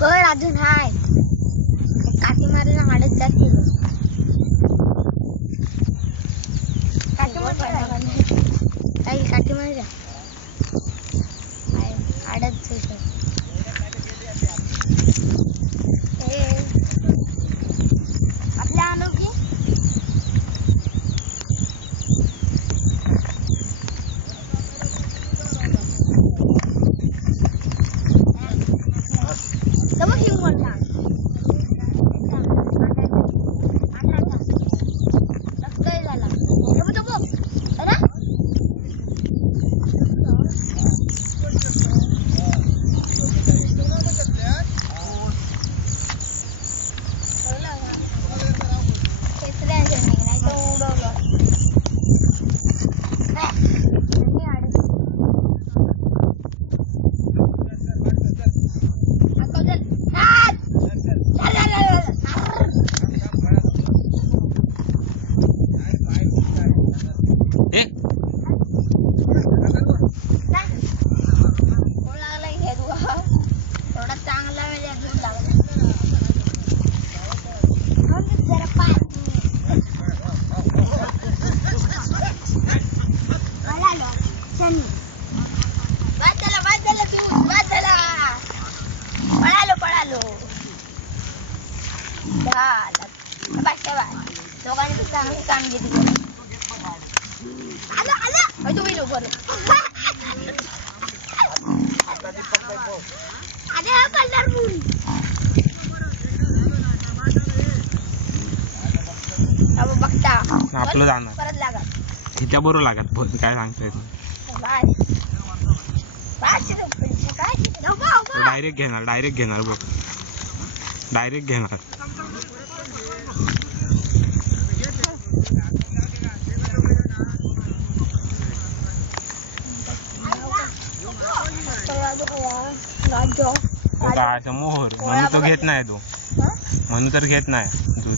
कर अजून हाय काठी मारला हाडत जाते काठी मार काही काठी मार जा हाडत आपल्या आलो की दोघांनी चांगली कामगिरी केली तुम्ही लोक बघता आपलं जाणार परत लागत हिच्या बरोबर लागत काय सांगतोय डायरेक्ट घेणार बघ डायरेक्ट घेणार मोहर म्हणून तो घेत नाही तो म्हणून तर घेत नाही दूध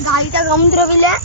गाईचा गमूत्र विल्या